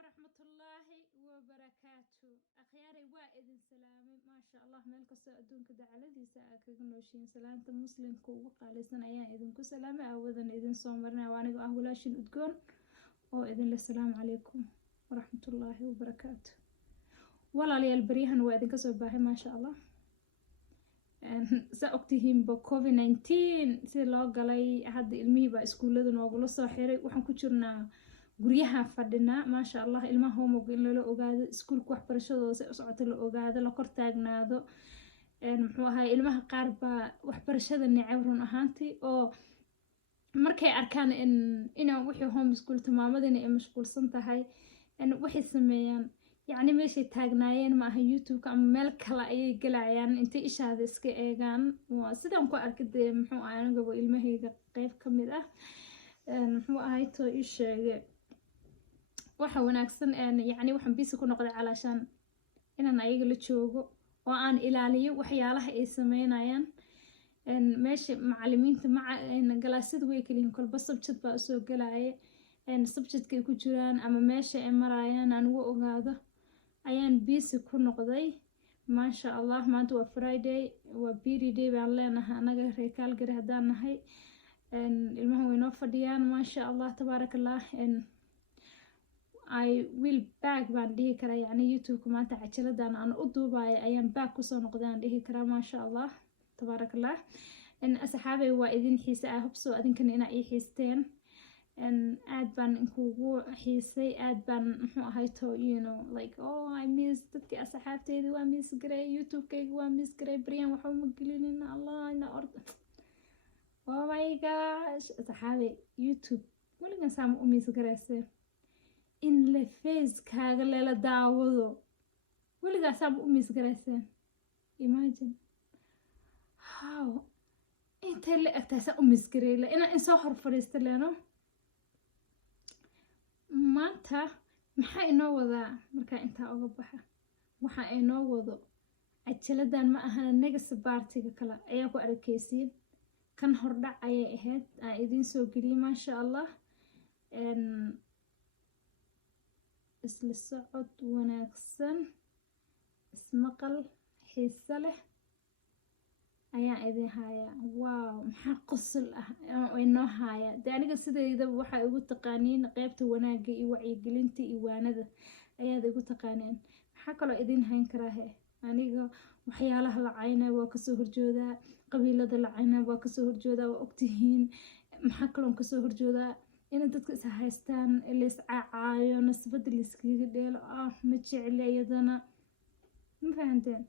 ورحمة الله وبركاته أخياري وائد سلامي ما شاء الله ملك السعدون كده على ذي ساعة كنوشين سلامة المسلم كوقع لسنا أيام إذن كسلامة أوذن إذن صومرنا وأنا أهولاشين أدقون وإذن للسلام عليكم ورحمة الله وبركاته والله لي البريهن وإذن كسباهي ما شاء الله سأكتهم بكوفيد 19 سي لoo galay hadda ilmihii baa iskuullada noogula soo xiray waxaan ku jirnaa guryaha fadhinaa maasha allah ilmaha homework in lala ogaado iskuulka waxbarashadooda si u socoto la ogaado la kor taagnaado muxuu ahaa ilmaha qaar baa waxbarashada necab run ahaantii oo markay arkaan inaan wixii homeschool maamadina ay mashquulsan tahay waxay sameeyaan يعني ماشي تاجناين معها يوتيوب كم ملك لا أي جلايان أنت إيش هذا سك إيجان وسيدهم كو أركض محو أنا قبل المهي قيف كميرة محو هاي تو إيش وحنا أحسن يعني وحن بيس يكون قد علشان إن أنا يجي تشوفه وأنا إلالي وحياله اسمين عيان ماشي معلمين مع إن جلسات ويكلين كل بس بتشد بأسوق جلاي إن سبجت كي كجران أما ماشي إمرايان أنا وأجاده ayaan busy ku noqday maasha allah maanta waa friday waa busy day baan leenahay anaga reer Calgary hadaan nahay ilmaha way noo fadhiyaan maasha allah tabarakallah I will back baan dhihi karaa yani youtube maanta cajiladan aan u duubay ayaan back ku soo noqday aan dhihi karaa maasha allah tabarakallah asxaabay waa idin xiisa ah hubso adinkana ina ii xiisteen aad baan kugu xiisay aad baan muxuu ahay to you know like oh I miss dadkii asxaabteeda waa miss garay youtube-kayga waa miss garay Brian waxa ma gelinin allah ina orda oh my gosh asxaabe youtube weligan saam u miss garaysay in la face kaaga leela daawado weligaa saam u miss garaysay imagine how intay la egtaasa u miss garay ina soo hor fariista leeno maanta maxaa inoo wadaa markaa intaa uga baxa waxaa inoo wado cajiladan ma ahana next partiga kale ayaa ku arkaysiin kan hordhac ayay ahayd aan idiin soo geliyay maasha allah isla socod wanaagsan ismaqal xiiso leh ayaan idin hayaa wow maxaa qosol ah inoo haya de aniga sideedaba waxaa igu taqaaniin qaybta wanaagga iyo wacyigelinta iyo waanada ayaad igu taqaaneen maxaa kaloo idin hayn karaa he aniga waxyaalaha lacayna waa kasoo horjoodaa qabiilada lacayna waa kasoo horjoodaa waa ogtihiin maxaa kaloon kasoo horjoodaa in dadka is haystaan lees caacaayo nasbada layskaga dheelo ma jecli iyadana ma fahanteen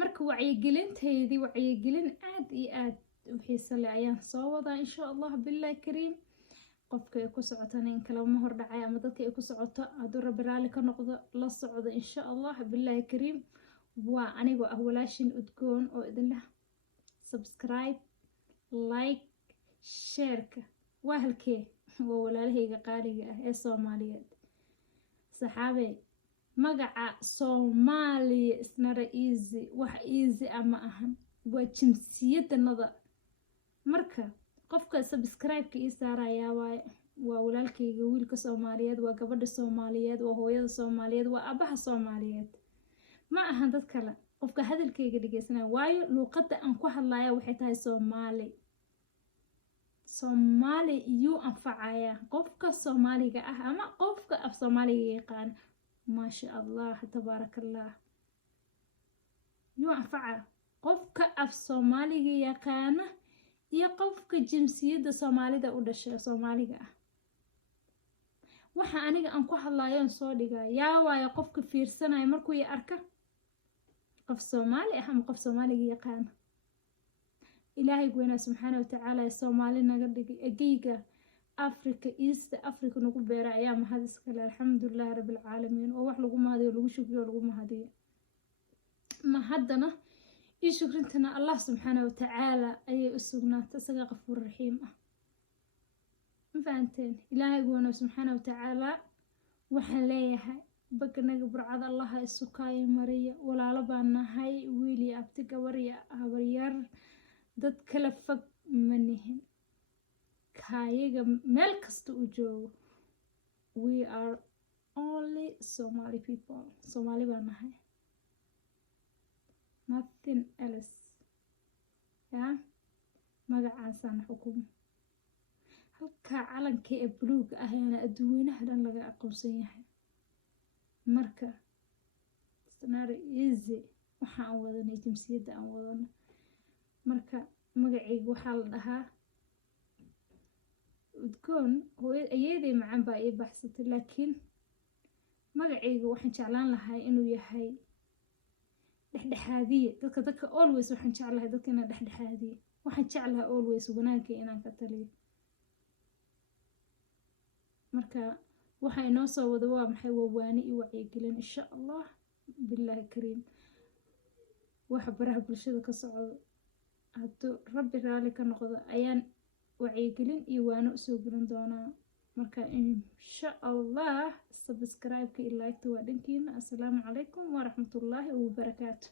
marka wacyigelinteedii wacyigelin aad iyo aad u xiiso leh ayaan soo wadaa insha allah billahi kariim qofka ay ku socotana in kale ma hordhacay ama dadka ay ku socoto hadduu rabbi raali ka noqdo la socdo insha allah billahi kariim waa anigoo ah walaashin udgoon oo idin leh subscribe like shareka waa halkee waa walaalahayga qaaliga ah ee soomaaliyeed saxaabe magaca Soomaaliya isnara easy wax easy ama ahan waa jinsiyadanada marka qofka subscribe-ka ii saaraya waa walaalkayga wiilka Soomaaliyeed waa gabadha Soomaaliyeed waa hooyada Soomaaliyeed waa abaha Soomaaliyeed ma ahan dad kale qofka hadalkayga dhageysanaya waayo luqadda aan ku hadlayaa waxay tahay Soomaali iyo anfacaya qofka Soomaaliga ah ama qofka af Soomaaliga yaqaan ما شاء الله تبارك الله ينفع قفك أف صومالي يقانا يقفك جنسية صومالي دا ودش صومالي waxa aniga aan ku hadlayo soo dhiga yaa waaya qofka fiirsanay markuu ay arka qof Soomaali ah ama qof Soomaaliga yaqaan Ilaahay go'ana subhanahu wa ta'ala Soomaali naga dhigay agiga Africa East Africa nagu beera ayaa mahad iska leh alxamdulillah rabbil caalamiin oo wax lagu mahadiyo lagu shukriyo lagu mahadiyo ma haddana ii shukrintana Allah subhanahu wa ta'ala ayay u sugnaatay isaga qafuur raxiim ah ma fahanteen Ilaahay go'ana subhanahu wa ta'ala waxaan leeyahay baganaga burcada Allah isu kaay mariya walaalo baan nahay wiil iyo abti gabar iyo habaryar dad kala fog manihin kayaga meel kasta u joogo we are only Somali people. Somali baan nahay, nothing else. yaa magacaasaan xukumo. halkaa calanka ee buluuga ah ayaana adduweynaha dhan laga aqoonsan yahay. marka scenario easy waxa aan wadanay jinsiyadda aan wadano. marka magacayga waxaa la dhahaa udgoon. ayeeday macaan baa ii baxsatay, laakiin magacayga waxaan jeclaan lahaa inuu yahay dhexdhexaadiye. dadka always waxaan jeclahay dadka inaan dhexdhexaadiye. waxaan jeclahay always wanaagga inaan ka taliyo. marka waxa inoo soo wada waa maxay? waa waani iyo wacyigelin insha allah bilaahi kariim. waxa baraha bulshada ka socdo hadduu rabbi raali ka noqdo ayaan wacyigelin iyo waano usoo gelin doonaa. marka insha allah subscribe-ka iyo like-ta waa dhankiina. assalaamu calaykum waraxmatullaahi wabarakaatu.